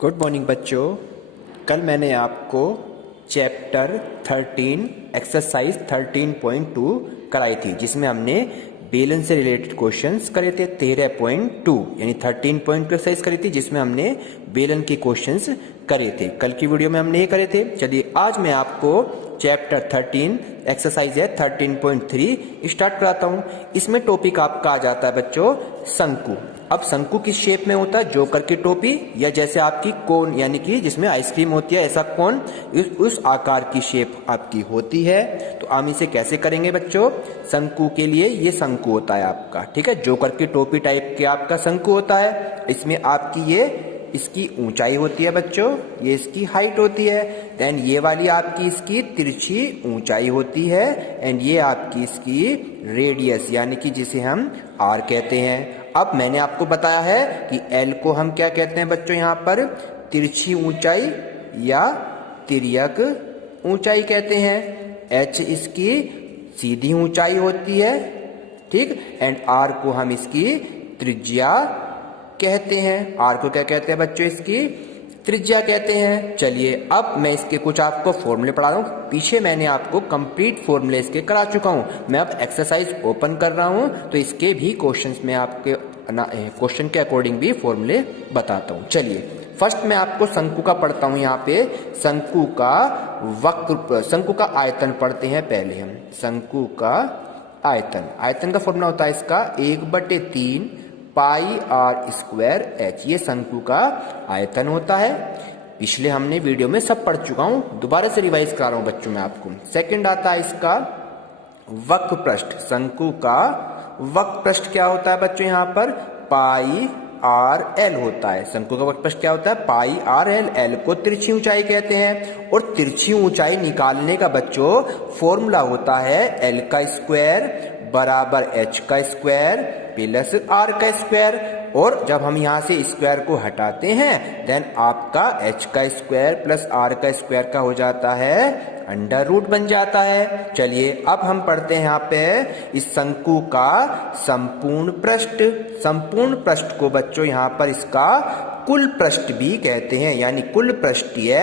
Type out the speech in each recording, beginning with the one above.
Good morning बच्चों। कल मैंने आपको चैप्टर 13 एक्सरसाइज 13.2 कराई थी, जिसमें हमने बेलन से रिलेटेड क्वेश्चंस करे थे। 13.2 यानी 13.2 एक्सरसाइज करी थी, जिसमें हमने बेलन के क्वेश्चंस करे थे। कल की वीडियो में हमने ये करे थे। चलिए आज मैं आपको चैप्टर 13 एक्सरसाइज है 13.3 स्टार्ट कराता हूँ। इसमें टॉपिक आपका आ जाता है बच्चों शंकु। अब शंकु किस शेप में होता है? जोकर की टोपी, या जैसे आपकी कोन यानी कि जिसमें आइसक्रीम होती है, ऐसा कोन उस आकार की शेप आपकी होती है। तो हम इसे कैसे करेंगे बच्चों? शंकु के लिए ये शंकु होता है आपका, ठीक है। जोकर की टोपी टाइप के आपका शंकु होता है। इसमें आपकी ये इसकी ऊंचाई होती है बच्चों, ये इसकी हाइट होती है। देन ये वाली आपकी इसकी तिरछी ऊंचाई होती है, एंड ये आपकी इसकी रेडियस यानी कि जिसे हम आर कहते हैं। अब मैंने आपको बताया है कि एल को हम क्या कहते हैं बच्चों? यहाँ पर तिरछी ऊंचाई या तिर्यक ऊंचाई कहते हैं। एच इसकी सीधी ऊंचाई होती है, ठीक। एंड आर को हम इसकी त्रिज्या कहते हैं। आर को क्या कहते हैं बच्चों? इसकी त्रिज्या कहते हैं। चलिए अब मैं इसके कुछ आपको फॉर्मूले पढ़ा रहा हूँ। पीछे मैंने आपको कंप्लीट फॉर्मूले इसके करा चुका हूँ। मैं अब एक्सरसाइज ओपन कर रहा हूँ, तो इसके भी क्वेश्चंस में आपके क्वेश्चन के अकॉर्डिंग भी फॉर्मूले बताता हूँ। चलिए फर्स्ट मैं आपको शंकु का पढ़ता हूँ। यहाँ पे शंकु का वक्र, शंकु का आयतन पढ़ते हैं पहले हम। शंकु का आयतन, आयतन का फॉर्मूला होता है इसका 1/3 पाई आर स्क्वायर एच। ये शंकु का आयतन होता है। पिछले हमने वीडियो में सब पढ़ चुका हूं, दोबारा से रिवाइज करा रहा हूं बच्चों मैं आपको। सेकंड आता है इसका वक्र पृष्ठ। शंकु का वक्र पृष्ठ क्या होता है बच्चों? यहाँ पर पाई आर एल होता है। शंकु का वक्र पृष्ठ क्या होता है? पाई आर एल। एल को तिरछी ऊंचाई कहते हैं। और तिरछी ऊंचाई निकालने का बच्चों फॉर्मूला होता है एल का स्क्वायर बराबर एच का स्क्वायर प्लस आर का स्क्वायर। और जब हम यहाँ से स्क्वायर को हटाते हैं, देन आपका एच का स्क्वायर प्लस आर का स्क्वायर का हो जाता है अंडर रूट बन जाता है। चलिए अब हम पढ़ते हैं यहाँ पे इस शंकु का संपूर्ण पृष्ठ। संपूर्ण पृष्ठ को बच्चों यहाँ पर इसका कुल पृष्ठ भी कहते हैं, यानी कुल पृष्ठीय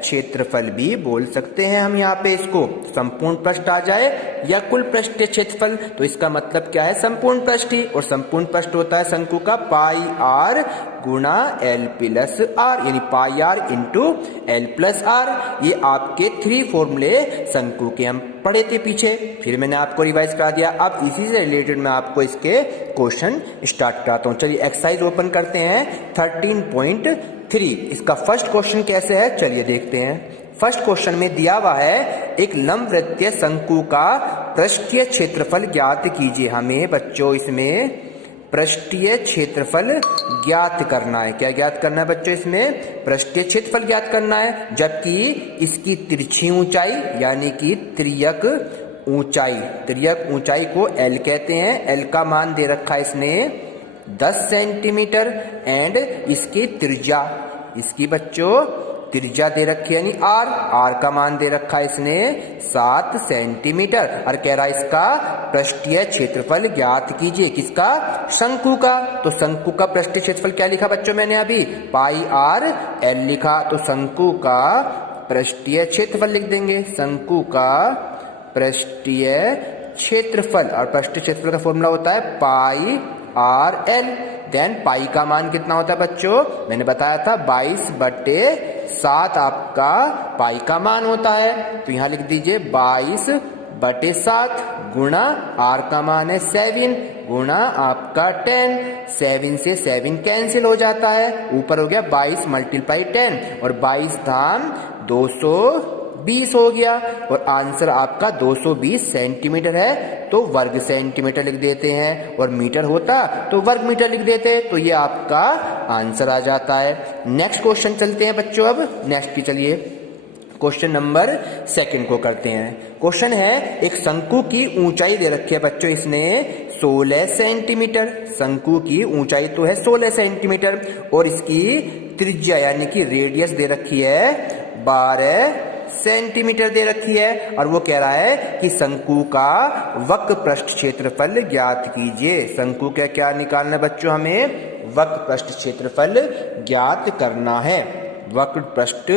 क्षेत्रफल भी बोल सकते हैं हम। यहाँ पे इसको संपूर्ण पृष्ठ आ जाए या कुल पृष्ठीय क्षेत्रफल, तो इसका मतलब क्या है? संपूर्ण पृष्ठ। और संपूर्ण पृष्ठ होता है शंकु का पाई आर गुणा एल प्लस आर, यानी pi r into l plus r. ये आपके 3 फॉर्मूले शंकु के हम पढ़े थे पीछे, फिर मैंने आपको रिवाइज करा दिया। अब इसी से रिलेटेड मैं आपको इसके क्वेश्चन स्टार्ट कराता हूँ। चलिए एक्सरसाइज ओपन करते हैं 13.3। इसका फर्स्ट क्वेश्चन कैसे है चलिए देखते हैं। फर्स्ट क्वेश्चन में दिया हुआ है एक लंबवृत्तीय शंकु का पृष्ठीय क्षेत्रफल ज्ञात कीजिए। हमें बच्चों इसमें पृष्ठीय क्षेत्रफल ज्ञात करना है। क्या ज्ञात करना है बच्चों? इसमें पृष्ठीय क्षेत्रफल ज्ञात करना है, जबकि इसकी तिरछी ऊंचाई यानी कि तिर्यक ऊंचाई, तिर्यक ऊंचाई को एल कहते हैं। एल का मान दे रखा है इसने 10 सेंटीमीटर। एंड इसकी त्रिज्या, इसकी बच्चों त्रिज्या दे रखी है यानी आर, आर का मान दे रखा है इसने 7 सेंटीमीटर। और कह रहा है इसका पृष्ठीय क्षेत्रफल ज्ञात कीजिए। किसका? शंकु का। तो शंकु का पृष्ठीय क्षेत्रफल क्या लिखा बच्चों मैंने अभी? पाई आर एल लिखा। तो शंकु का पृष्ठीय क्षेत्रफल लिख देंगे। शंकु का पृष्ठीय क्षेत्रफल, और पृष्ठीय क्षेत्रफल का फॉर्मूला होता है पाई आर एल। देन पाई का मान कितना होता है बच्चों? मैंने बताया था 22/7 आपका पाई का मान होता है। तो यहां लिख दीजिए 22/7 गुणा आर का मान है 7 गुणा आपका 10। 7 से 7 कैंसिल हो जाता है, ऊपर हो गया 22 × 10, और 22 धाम 220 हो गया। और आंसर आपका 220 सेंटीमीटर है, तो वर्ग सेंटीमीटर लिख देते हैं। और मीटर होता तो वर्ग मीटर लिख देते, तो ये आपका आंसर आ जाता है। नेक्स्ट क्वेश्चन चलते हैं बच्चों। अब नेक्स्ट की चलिए क्वेश्चन नंबर 2 को करते हैं। क्वेश्चन है एक शंकु की ऊंचाई दे रखी है बच्चों इसने 16 सेंटीमीटर। शंकु की ऊंचाई तो है 16 सेंटीमीटर, और इसकी त्रिज्या यानी कि रेडियस दे रखी है 12 सेंटीमीटर दे रखी है और वो कह रहा है कि शंकु का वक्र पृष्ठ क्षेत्रफल ज्ञात कीजिए। शंकु का क्या निकालना है बच्चों, हमें वक्र पृष्ठ क्षेत्रफल ज्ञात करना है। वक्र पृष्ठ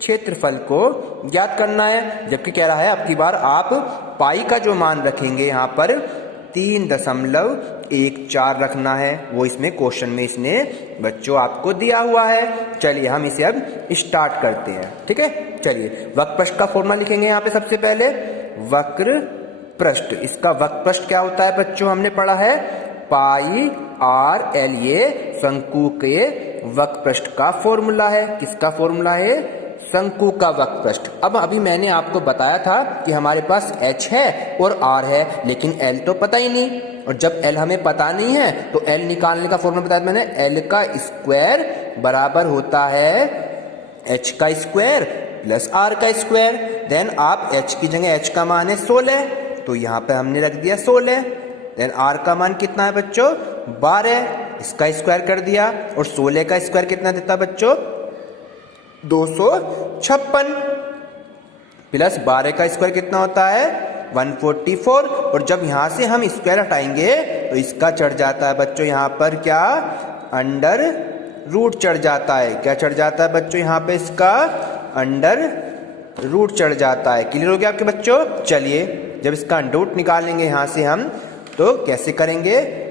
क्षेत्रफल को ज्ञात करना है, जबकि कह रहा है अब की बार आप पाई का जो मान रखेंगे यहाँ पर 3.14 रखना है, वो इसमें क्वेश्चन में इसने बच्चों आपको दिया हुआ है। चलिए हम इसे अब स्टार्ट करते हैं, ठीक है। चलिए वक्र पृष्ठ का फॉर्मूला लिखेंगे यहाँ पे सबसे पहले, वक्र पृष्ठ। इसका वक्र पृष्ठ क्या होता है बच्चों, हमने पढ़ा है पाई आर एल, ये शंकु के वक्र पृष्ठ का फॉर्मूला है। किसका फॉर्मूला है, शंकु का वक्र पृष्ठ। अब अभी मैंने आपको बताया था कि हमारे पास h है और r है, लेकिन l तो पता ही नहीं, और जब l हमें पता नहीं है तो l निकालने का फॉर्मूला बताया मैंने, l का स्क्वायर बराबर होता है h का स्क्वायर प्लस r का स्क्वायर। देन आप h की जगह h का मान है 16, तो यहाँ पे हमने रख दिया 16। देन r का मान कितना है बच्चों 12, इसका स्क्वायर कर दिया, और 16 का स्क्वायर कितना देता है बच्चों 256, प्लस 12 का स्क्वायर कितना होता है 144। और जब यहां से हम स्क्वायर हटाएंगे तो इसका चढ़ जाता है बच्चों यहाँ पर क्या, अंडर रूट चढ़ जाता है। क्या चढ़ जाता है बच्चों यहाँ पे, इसका अंडर रूट चढ़ जाता है। क्लियर हो गया आपके बच्चों। चलिए जब इसका अंडर रूट निकालेंगे यहाँ से हम, तो कैसे करेंगे,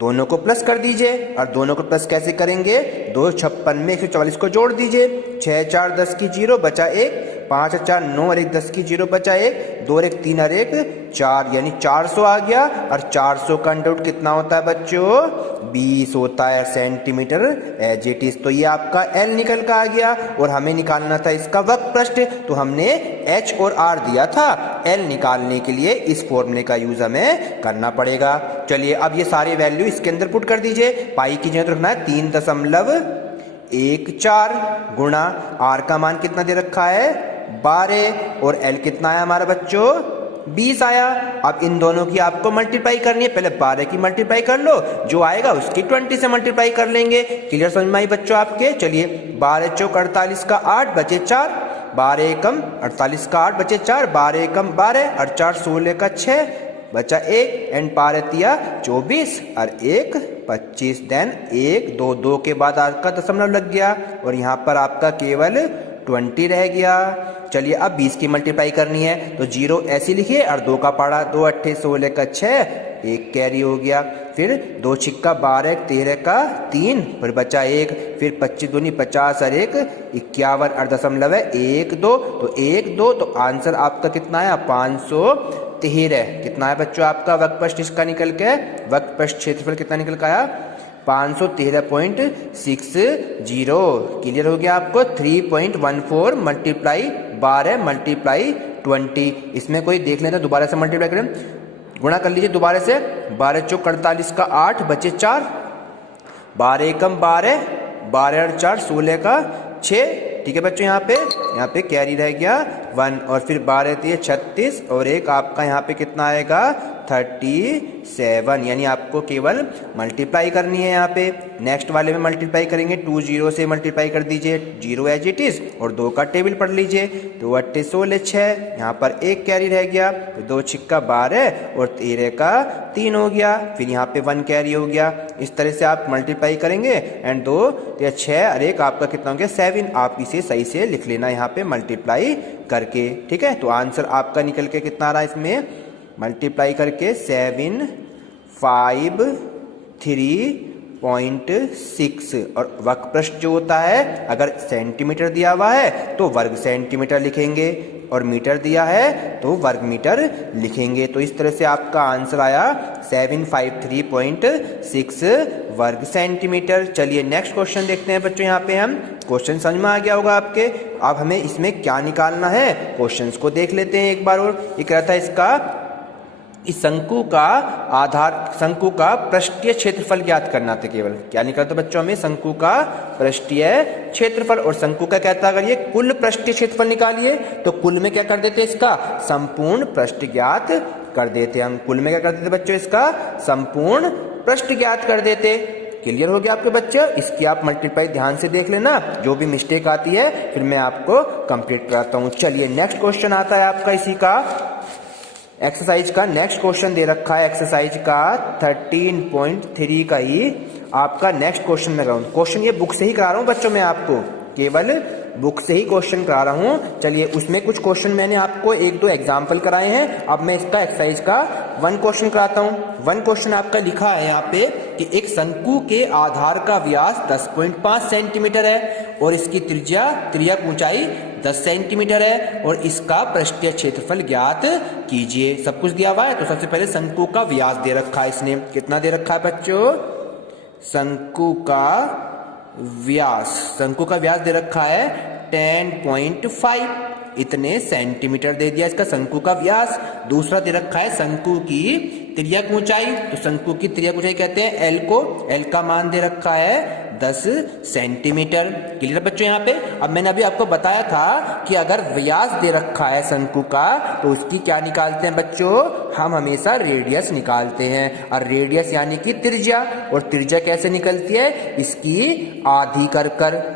दोनों को प्लस कर दीजिए। और दोनों को प्लस कैसे करेंगे, 256 में 144 को जोड़ दीजिए, 6 4 10 की 0 बचा 1, 5 4 9 और 1 10 की 0 बचा 1, 2 और 1 3 और 1 4, यानी 400 आ गया। और 400 का अंडर रूट कितना होता है बच्चों 20 होता है सेंटीमीटर एज इट इज। तो ये आपका एल निकल का आ गया, और हमें निकालना था इसका वक्र पृष्ठ, तो हमने एच और आर दिया था। एल निकालने के लिए इस फॉर्मूले का यूज हमें करना पड़ेगा। चलिए अब ये सारे वैल्यू इसके अंदर पुट कर दीजिए। पाई की जगह रखना है 3.14 गुणा आर का मान कितना दे रखा है 12, और एल कितना आया हमारा बच्चों 20 आया। अब इन दोनों की आपको मल्टीप्लाई करनी है, पहले 12 की मल्टीप्लाई कर लो, जो आएगा उसकी 20 से मल्टीप्लाई कर लेंगे। क्लियर समझ में आई बच्चों आपके। चलिए 12 चौक 48 का 8 बचे 4, 12 एकम 48 का 8 बचे 4, 12 एकम 12 और 4 16 का 6 बचा 1, एंड 12 तिया 24 और 1 25। देन 1 2 2 के बाद आपका दशमलव लग गया, और यहाँ पर आपका केवल 20 रह गया। चलिए अब 20 की मल्टीप्लाई करनी है, तो 0 ऐसे लिखिए और 2 का पाड़ा 2 8 16 का 6, 1 कैरी हो गया। फिर 2 छिक्का 12 13 का 3, फिर बचा 1, फिर 25 दूनी 50 और 1 51 और दशमलव है 1 2, तो 1 2, तो आंसर आपका कितना आया 513। कितना है बच्चों आपका वक्र पृष्ठ इसका निकल के, वक्र पृष्ठ क्षेत्रफल कितना निकल के आया 513.60। क्लियर हो गया आपको। 3.14 मल्टीप्लाई 12 मल्टीप्लाई 20। इसमें कोई देख लेना, दोबारा से मल्टीप्लाई करें, गुणा कर लीजिए दोबारा से। 12 चौक 48 का 8 बचे 4, 12 एकम 12, 12 और 4 16 का 6। ठीक है बच्चों, यहाँ पे कैरी रह गया 1, और फिर 12 दिए 36, और एक आपका यहाँ पे कितना आएगा 37, यानी आपको केवल मल्टीप्लाई करनी है। यहाँ पे नेक्स्ट वाले में मल्टीप्लाई करेंगे, 2 0 से मल्टीप्लाई कर दीजिए, 0 एज इट इज, और 2 का टेबल पढ़ लीजिए, 2 8 16 6, यहाँ पर 1 कैरी रह गया, तो 2 छिक्का 12 और 13 का 3 हो गया, फिर यहाँ पे 1 कैरी हो गया। इस तरह से आप मल्टीप्लाई करेंगे, एंड 2 या 6 और 1 आपका कितना हो गया 7। आप इसे सही से लिख लेना यहाँ पे मल्टीप्लाई करके, ठीक है। तो आंसर आपका निकल के कितना आ रहा है इसमें, मल्टीप्लाई करके 753.6। और वक्र पृष्ठ जो होता है, अगर सेंटीमीटर दिया हुआ है तो वर्ग सेंटीमीटर लिखेंगे, और मीटर दिया है तो वर्ग मीटर लिखेंगे। तो इस तरह से आपका आंसर आया 753.6 वर्ग सेंटीमीटर। चलिए नेक्स्ट क्वेश्चन देखते हैं बच्चों। यहाँ पे हम क्वेश्चन समझ में आ गया होगा आपके। अब हमें इसमें क्या निकालना है, क्वेश्चंस को देख लेते हैं एक बार और। ये कह रहा था इसका इस शंकु का पृष्ठीय क्षेत्रफल ज्ञात करना था। केवल क्या निकला था बच्चों, हमें शंकु का पृष्ठीय क्षेत्रफल। और शंकु का कहता अगर ये कुल पृष्ठीय क्षेत्रफल निकालिए, तो कुल में क्या कर देते इसका संपूर्ण पृष्ठ ज्ञात कर देते। हम कुल में क्या कर देते बच्चों, इसका संपूर्ण पृष्ठ ज्ञात कर देते। क्लियर हो गया आपके बच्चे? इसकी आप मल्टीप्लाई ध्यान से देख लेना, जो भी मिस्टेक आती है फिर मैं आपको कंप्लीट कराता हूँ। चलिए नेक्स्ट क्वेश्चन आता है आपका इसी का एक्सरसाइज का। नेक्स्ट क्वेश्चन दे रखा है एक्सरसाइज का 13.3 का ही आपका नेक्स्ट क्वेश्चन में कराऊँ। क्वेश्चन ये बुक से ही करा रहा हूँ बच्चों, मैं आपको केवल बुक से ही क्वेश्चन करा रहा हूँ। चलिए उसमें कुछ क्वेश्चन मैंने आपको 1-2 एग्जाम्पल कराए हैं। अब मैं इसका एक्सरसाइज का 1 क्वेश्चन कराता हूँ। 1 क्वेश्चन आपका लिखा है यहाँ पे कि एक शंकु के आधार का व्यास 10.5 सेंटीमीटर है और इसकी त्रिज्या ऊंचाई 10 सेंटीमीटर है और इसका पृष्ठीय क्षेत्रफल ज्ञात कीजिए। सब कुछ दिया हुआ है। तो सबसे पहले शंकु का व्यास दे रखा है इसने, कितना दे रखा है बच्चों? शंकु का व्यास दे रखा है 10.5, इतने सेंटीमीटर दे दिया इसका शंकु का व्यास। दूसरा दे रखा है शंकु की तिर्यक ऊंचाई, तो शंकु की तिर्यक ऊंचाई कहते हैं एल को, एल का मान दे रखा है 10 सेंटीमीटर। क्लियर बच्चों यहाँ पे? अब मैंने अभी आपको बताया था कि अगर व्यास दे रखा है शंकु का तो उसकी क्या निकालते हैं बच्चों? हम हमेशा रेडियस निकालते हैं। और रेडियस यानी कि त्रिज्या, और त्रिज्या कैसे निकलती है? इसकी आधी कर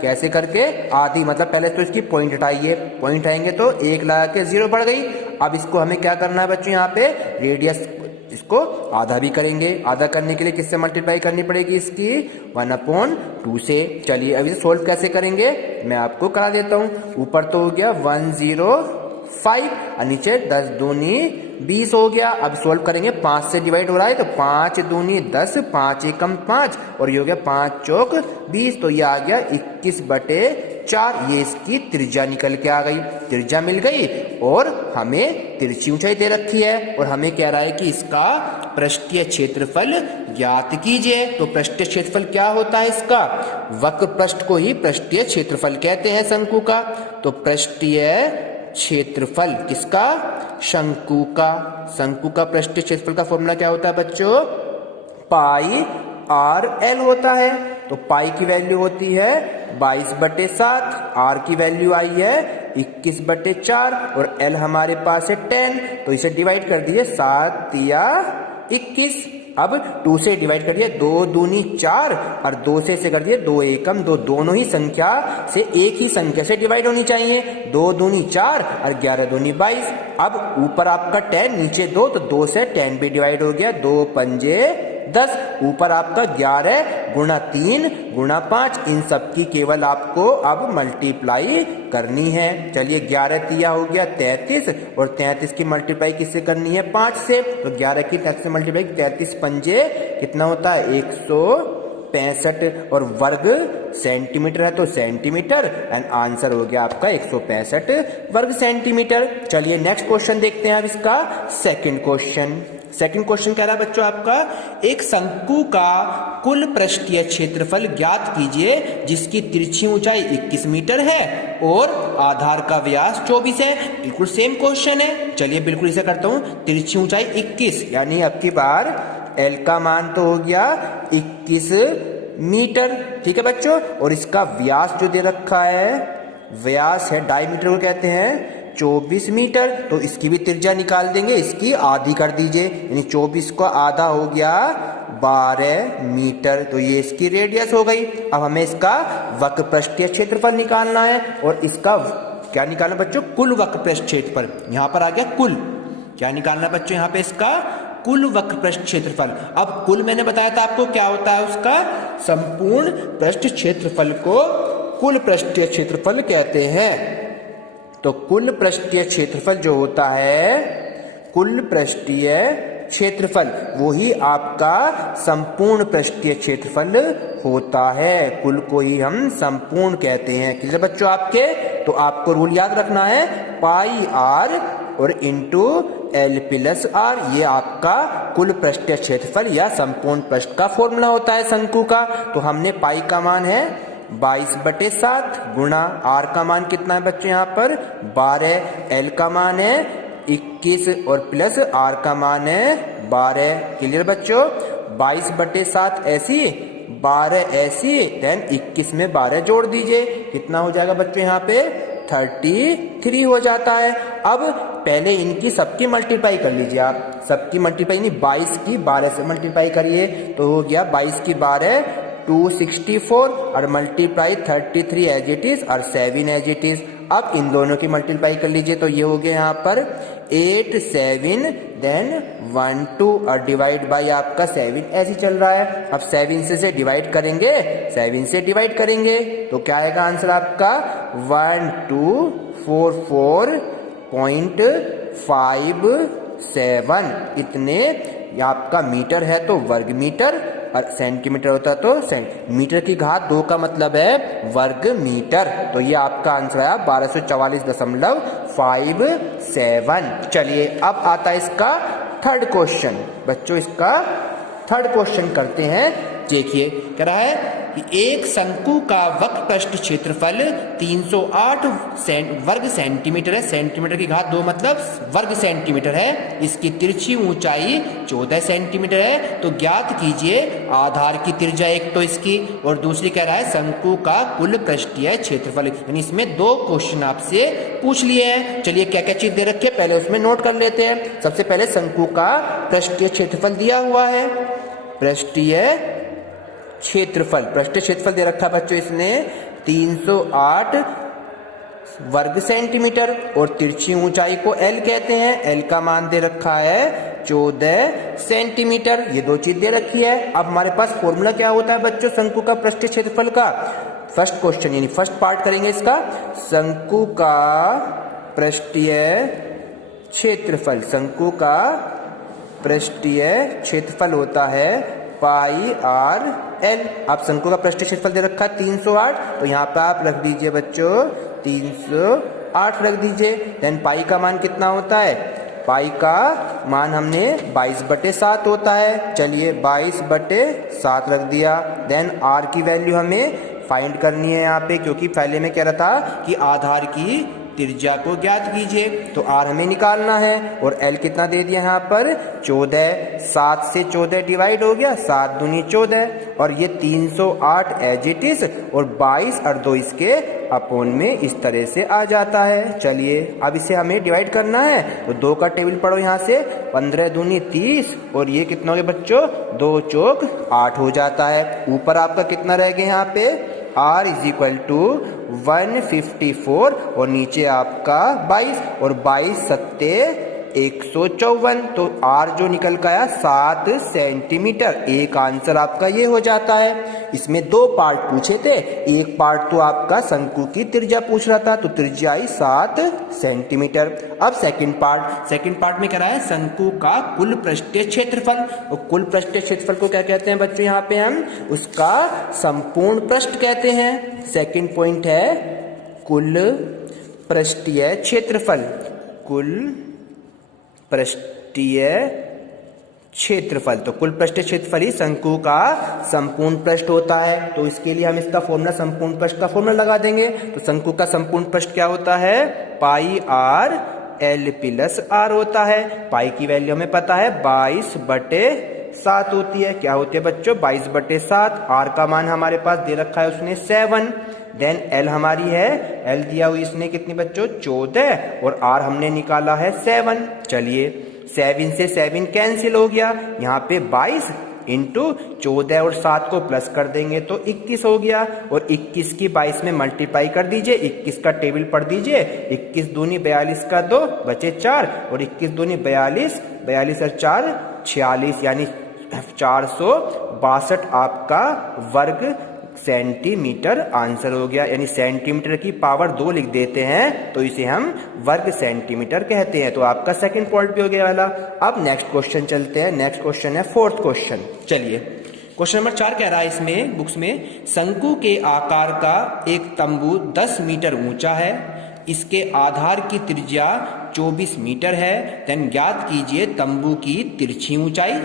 कैसे करके? आधी मतलब पहले तो इसकी पॉइंट हटाइए, पॉइंट आएंगे तो 1 लगा के 0 बढ़ गई। अब इसको हमें क्या करना है बच्चों? यहाँ पे रेडियस इसको आधा भी करेंगे। आधा करने के लिए किससे मल्टीप्लाई करनी पड़ेगी? इसकी 1/2 से। चलिए अब इसे सोल्व कैसे करेंगे मैं आपको करा देता हूँ। ऊपर तो हो गया 105 और नीचे 10 दूनी 20 हो गया। अब सोल्व करेंगे, 5 से डिवाइड हो रहा है तो 5 दूनी 10, 5 एकम 5 और ये हो गया 5 चौक 20, तो ये आ गया 21/4। ये इसकी त्रिज्या निकल के आ गई, त्रिज्या मिल गई और हमें तिरछी ऊंचाई दे रखी है और हमें कह रहा है कि इसका पृष्ठीय क्षेत्रफल ज्ञात कीजिए। तो पृष्ठीय क्षेत्रफल क्या होता है इसका? वक्र पृष्ठ को ही पृष्ठीय क्षेत्रफल कहते हैं शंकु का। तो पृष्ठीय क्षेत्रफल किसका? शंकु का। शंकु का पृष्ठीय क्षेत्रफल का फॉर्मूला क्या होता है बच्चों? पाई आर एल होता है। तो पाई की वैल्यू होती है 22/7, आर की वैल्यू आई है 21/4 और एल हमारे पास है 10। तो इसे डिवाइड कर दिए 7 या 21। अब 2 से डिवाइड कर दिया, 2 दूनी 4 और 2 से कर दिए 2 एकम 2, दोनों ही संख्या से एक ही संख्या से डिवाइड होनी चाहिए। 2 दूनी 4 और 11 दूनी 22। अब ऊपर आपका 10 नीचे 2, तो 2 से 10 भी डिवाइड हो गया, 2 पंजे 10। ऊपर आपका 11 गुणा 3 गुणा 5, इन सब की केवल आपको अब मल्टीप्लाई करनी है। चलिए 11 तिया हो गया 33 और 33 की मल्टीप्लाई किससे करनी है? 5 से। तो 11 की 33 से मल्टीप्लाई 33 पंजे कितना होता है? 165 और वर्ग सेंटीमीटर है तो सेंटीमीटर एंड आंसर हो गया आपका 165 वर्ग सेंटीमीटर। चलिए नेक्स्ट क्वेश्चन देखते हैं अब इसका सेकंड क्वेश्चन। सेकंड क्वेश्चन कह रहा है बच्चों आपका एक शंकु का कुल पृष्ठीय क्षेत्रफल ज्ञात कीजिए जिसकी तिरछी ऊंचाई 21 मीटर है और आधार का व्यास 24 है। बिल्कुल सेम क्वेश्चन है। चलिए बिल्कुल इसे करता हूं। तिरछी ऊंचाई 21 यानी अब की बार एल का मान तो हो गया 21 मीटर, ठीक है बच्चों। और इसका व्यास जो दे रखा है, व्यास है डायमीटर को कहते हैं 24 मीटर। तो इसकी भी त्रिज्या निकाल देंगे, इसकी आधी कर दीजिए, यानी 24 को आधा हो गया 12 मीटर। तो ये इसकी रेडियस हो गई। अब हमें इसका वक्र पृष्ठीय क्षेत्रफल निकालना है और इसका क्या निकालना बच्चों? कुल वक्र पृष्ठ क्षेत्रफल। यहां पर आ गया कुल। क्या निकालना बच्चों? यहां पे इसका कुल वक्र पृष्ठ क्षेत्रफल। अब कुल मैंने बताया था आपको क्या होता है उसका? संपूर्ण पृष्ठ क्षेत्रफल को कुल पृष्ठीय क्षेत्रफल कहते हैं। तो कुल पृष्ठीय क्षेत्रफल जो होता है, कुल पृष्ठीय क्षेत्रफल वो ही आपका संपूर्ण पृष्ठीय क्षेत्रफल होता है। कुल को ही हम संपूर्ण कहते हैं। किस बच्चों आपके? तो आपको रूल याद रखना है, पाई आर और इंटू एल प्लस आर, ये आपका कुल पृष्ठीय क्षेत्रफल या संपूर्ण पृष्ठ का फॉर्मूला होता है शंकु का। तो हमने पाई का मान है 22/7 गुणा आर का मान कितना है बच्चों? यहाँ पर 12, एल का मान है 21 और प्लस आर का मान है 12। क्लियर बच्चों? 22/7 ऐसी, 12 ऐसी, देन 21 में 12 जोड़ दीजिए, कितना हो जाएगा बच्चों? यहाँ पे 33 हो जाता है। अब पहले इनकी सबकी मल्टीप्लाई कर लीजिए आप, सबकी मल्टीप्लाई नहीं 22 की 12 से मल्टीप्लाई करिए, तो हो गया 22 की 12 264 और मल्टीप्लाई 33 एज इट इज और 7 एज इट इज। अब इन दोनों की मल्टीप्लाई कर लीजिए तो ये हो गया यहाँ पर 8 7 देन 1 2 और डिवाइड बाय आपका 7 ऐसे चल रहा है। अब 7 से डिवाइड करेंगे, 7 से डिवाइड करेंगे तो क्या आएगा आंसर आपका 1244.57। इतने आपका मीटर है तो वर्ग मीटर और सेंटीमीटर होता तो मीटर की घात 2 का मतलब है वर्ग मीटर। तो ये आपका आंसर आया 1244.57। चलिए अब आता है इसका थर्ड क्वेश्चन। बच्चों इसका थर्ड क्वेश्चन करते हैं। देखिए कह रहा है कि एक शंकु का वक्र पृष्ठ क्षेत्रफल 308 वर्ग सेंटीमीटर है। सेंटीमीटर की घात 2 मतलब वर्ग सेंटीमीटर है। इसकी तिरछी ऊंचाई 14 सेंटीमीटर है। तो ज्ञात कीजिए आधार की त्रिज्या, एक तो इसकी और दूसरी कह रहा है शंकु का कुल पृष्ठीय क्षेत्रफल। यानी इसमें 2 क्वेश्चन आपसे पूछ लिए हैं। चलिए क्या क्या चीज दे रखी है पहले उसमें नोट कर लेते हैं। सबसे पहले शंकु का पृष्ठीय क्षेत्रफल दिया हुआ है। पृष्ठीय क्षेत्रफल दे रखा बच्चों इसने 308 वर्ग सेंटीमीटर और तिरछी ऊंचाई को L कहते हैं। L का मान दे रखा है 14 सेंटीमीटर। ये 2 चीज दे रखी है। अब हमारे पास फॉर्मूला क्या होता है बच्चों शंकु का पृष्ठीय क्षेत्रफल का? फर्स्ट क्वेश्चन यानी फर्स्ट पार्ट करेंगे इसका। शंकु का पृष्ठीय क्षेत्रफल, शंकु का पृष्ठीय क्षेत्रफल होता है पाई आर एल। आप शंकु का पृष्ठीय क्षेत्रफल दे रखा है 308 तो यहाँ पे आप रख दीजिए बच्चों 308 रख दीजिए। देन पाई का मान कितना होता है? पाई का मान हमने 22/7 होता है। चलिए 22/7 रख दिया। देन आर की वैल्यू हमें फाइंड करनी है यहाँ पे, क्योंकि पहले में कह रहा था कि आधार की त्रिज्या को ज्ञात कीजिए तो आर हमें निकालना है। और एल कितना दे दिया यहाँ पर 14। 7 से 14 डिवाइड हो गया, 7 दूनी 14 और ये 308 एज इट इज और 22 और 2 इसके अपोन में इस तरह से आ जाता है। चलिए अब इसे हमें डिवाइड करना है तो 2 का टेबल पढ़ो यहाँ से, 15 दूनी 30 और ये कितना हो गया बच्चों 2 चौक 8 हो जाता है। ऊपर आपका कितना रह गया यहाँ पे R इज इक्वल टू 154 और नीचे आपका 22 और 22 सत्ते 154 तो R जो निकल का आया 7 सेंटीमीटर। एक आंसर आपका ये हो जाता है। इसमें 2 पार्ट पूछे थे, एक पार्ट तो आपका शंकु की त्रिज्या पूछ रहा था तो त्रिज्या आई 7 सेंटीमीटर। अब सेकंड पार्ट में कह रहा है शंकु का कुल पृष्ठीय क्षेत्रफल। और कुल पृष्ठीय क्षेत्रफल को क्या कहते हैं बच्चों? यहाँ पे हम उसका संपूर्ण पृष्ठ कहते हैं। सेकंड पॉइंट है कुल पृष्ठीय क्षेत्रफल। कुल पृष्ठीय क्षेत्रफल, तो कुल पृष्ठीय क्षेत्रफल ही शंकु का संपूर्ण पृष्ठ होता है। तो इसके लिए हम इसका फॉर्मूला संपूर्ण पृष्ठ का फॉर्मूला लगा देंगे। तो शंकु का संपूर्ण पृष्ठ क्या होता है? पाई आर एल प्लस आर होता है। पाई की वैल्यू हमें पता है 22/7 होती है। क्या होती है बच्चों? 22/7। आर का मान हमारे पास दे रखा है उसने 7। देन एल हमारी है, एल दिया हुई इसने कितनी बच्चों 14 और आर हमने निकाला है 7। चलिए 7 से 7 कैंसिल हो गया। यहाँ पे 22 इंटू 14 और 7 को प्लस कर देंगे तो 21 हो गया और 21 की 22 में मल्टीप्लाई कर दीजिए। 21 का टेबल पढ़ दीजिए। 21 दूनी 42 का 2 बचे 4 और 21 दूनी 42, 42 और 4 46 यानी 462 आपका वर्ग सेंटीमीटर आंसर हो गया। यानी सेंटीमीटर की पावर 2 लिख देते हैं तो इसे हम वर्ग सेंटीमीटर कहते हैं। तो आपका सेकंड पॉइंट भी हो गया वाला। अब नेक्स्ट क्वेश्चन चलते हैं। नेक्स्ट क्वेश्चन है फोर्थ क्वेश्चन। चलिए क्वेश्चन नंबर 4 कह रहा है इसमें बुक्स में शंकु के आकार का एक तंबू 10 मीटर ऊंचा है। इसके आधार की त्रिज्या 24 मीटर है। देन ज्ञात कीजिए तंबू की तिरछी ऊंचाई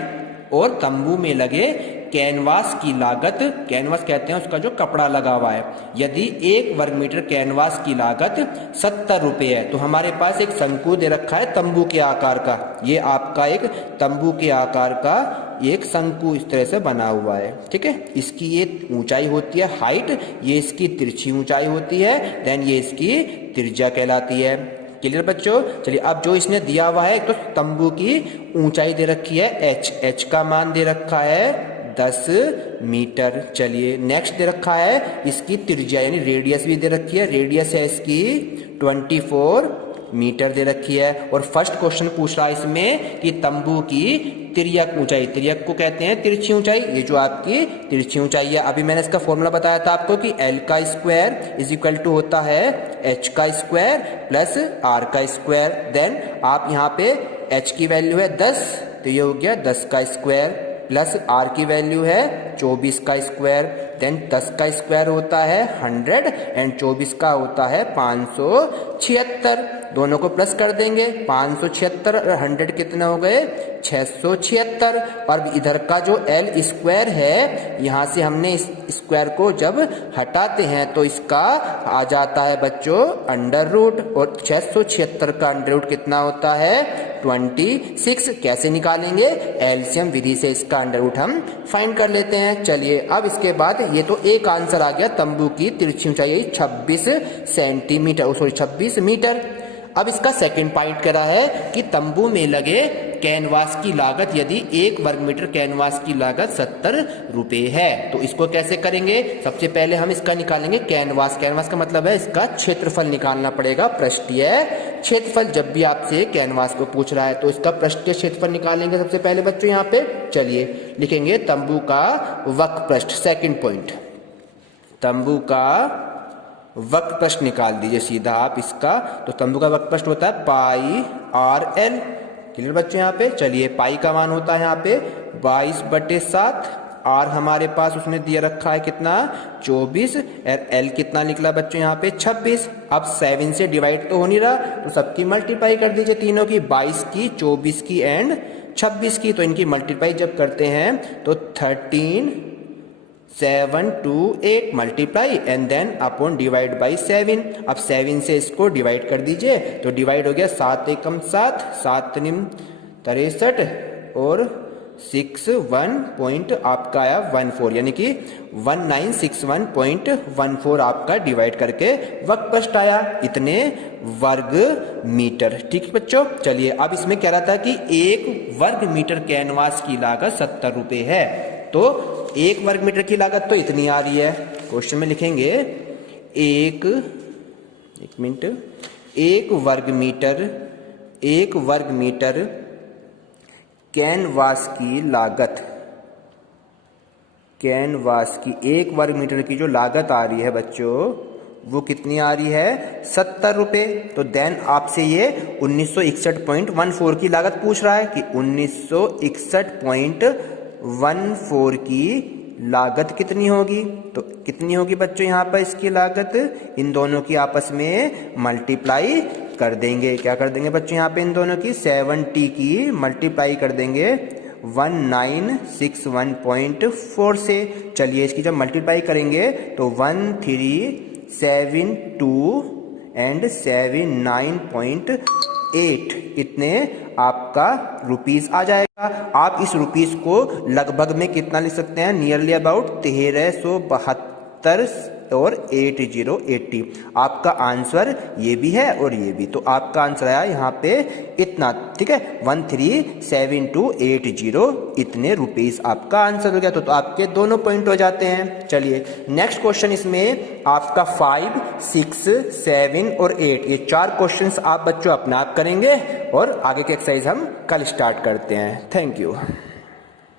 और तंबू में लगे कैनवास की लागत। कैनवास कहते हैं उसका जो कपड़ा लगा हुआ है। यदि 1 वर्ग मीटर कैनवास की लागत 70 रुपये है तो हमारे पास एक शंकु दे रखा है तंबू के आकार का। ये आपका एक तंबू के आकार का एक शंकु इस तरह से बना हुआ है। ठीक है, इसकी ये ऊंचाई होती है हाइट, ये इसकी तिरछी ऊंचाई होती है। देन ये इसकी त्रिज्या कहलाती है। क्लियर बच्चों? चलिए अब जो इसने दिया हुआ है तो तंबू की ऊंचाई दे रखी है h का मान दे रखा है 10 मीटर। चलिए नेक्स्ट दे रखा है इसकी त्रिज्या यानी रेडियस भी दे रखी है, रेडियस है इसकी 24 मीटर दे रखी है। और फर्स्ट क्वेश्चन पूछ रहा है इसमें कि तंबू की तिर्यक ऊंचाई, तिर्यक को कहते हैं तिरछी ऊंचाई, ये जो आपकी तिरछी ऊंचाई है। अभी मैंने इसका फॉर्मूला बताया था आपको कि L का स्क्वायर इज इक्वल टू होता है H का स्क्वायर प्लस R का स्क्वायर। देन आप यहाँ पे H की वैल्यू है 10 तो ये हो गया 10 का स्क्वायर प्लस R की वैल्यू है 24 का स्क्वायर। देन 10 का स्क्वायर होता है 100 एंड 24 का होता है 576। दोनों को प्लस कर देंगे 576 और 100 कितने हो गए 676। और इधर का जो L स्क्वायर है यहाँ से हमने इस स्क्वायर को जब हटाते हैं तो इसका आ जाता है बच्चों अंडर रूट, और 676 का अंडर रूट कितना होता है 26। कैसे निकालेंगे, एलसीएम विधि से इसका अंडर रूट हम फाइंड कर लेते हैं। चलिए अब इसके बाद ये तो एक आंसर आ गया, तंबू की तिरछी ऊंचाई 26 सेंटीमीटर, सॉरी 26 मीटर। अब इसका सेकंड पॉइंट कह रहा है कि तंबू में लगे कैनवास की लागत यदि 1 वर्ग मीटर कैनवास की लागत 70 रुपए है, तो इसको कैसे करेंगे। सबसे पहले हम इसका निकालेंगे कैनवास, कैनवास का मतलब है इसका क्षेत्रफल निकालना पड़ेगा, पृष्ठीय क्षेत्रफल। जब भी आपसे कैनवास को पूछ रहा है तो इसका पृष्ठीय क्षेत्रफल निकालेंगे सबसे पहले बच्चों। यहाँ पे चलिए लिखेंगे तंबू का वक्र पृष्ठ, सेकंड पॉइंट तंबू का वक्र पृष्ठ निकाल दीजिए सीधा आप इसका। तो तंबू का वक्र पृष्ठ होता है पाई आर एल, क्लियर बच्चों। यहाँ पे चलिए पाई का मान होता है यहाँ पे 22/7, आर हमारे पास उसने दिया रखा है कितना 24, और एल कितना निकला बच्चों यहाँ पे 26। अब 7 से डिवाइड तो हो नहीं रहा तो सबकी मल्टीप्लाई कर दीजिए, तीनों की 22 की 24 की एंड 26 की। तो इनकी मल्टीप्लाई जब करते हैं तो 13 7 2 8 multiply and then upon divide by 7। अब 7 से इसको डिवाइड कर दीजिए तो डिवाइड हो गया 7 एकम 7, 7 निम 63 और 61 पॉइंट आपका आया 14, यानी कि 1961.14 आपका डिवाइड करके वक्र पृष्ठ आया, इतने वर्ग मीटर। ठीक है बच्चों। चलिए अब इसमें कह रहा था कि 1 वर्ग मीटर कैनवास की लागत 70 रुपए है, तो 1 वर्ग मीटर की लागत तो इतनी आ रही है। क्वेश्चन में लिखेंगे 1 वर्ग मीटर कैनवास की लागत, कैनवास की 1 वर्ग मीटर की जो लागत आ रही है बच्चों वो कितनी आ रही है 70 रुपए। तो देन आपसे ये 1961.14 की लागत पूछ रहा है कि 1961.14 की लागत कितनी होगी। तो कितनी होगी बच्चों यहाँ पर इसकी लागत, इन दोनों की आपस में मल्टीप्लाई कर देंगे। क्या कर देंगे बच्चों यहाँ पे इन दोनों की 70 की मल्टीप्लाई कर देंगे 1961.4 से। चलिए इसकी जब मल्टीप्लाई करेंगे तो 1372 एंड 79.8 इतने आपका रुपीस आ जाएगा। आप इस रुपीस को लगभग में कितना लिख सकते हैं, नियरली अबाउट 1372 और 8080। आपका आंसर ये भी है और ये भी, तो आपका आंसर आया यहाँ पे इतना। ठीक है 137280 इतने रुपीस आपका आंसर हो गया। तो आपके दोनों पॉइंट हो जाते हैं। चलिए नेक्स्ट क्वेश्चन, इसमें आपका 5, 6, 7 और 8 ये 4 क्वेश्चंस आप बच्चों अपने आप करेंगे और आगे के एक्सरसाइज हम कल स्टार्ट करते हैं। Thank you.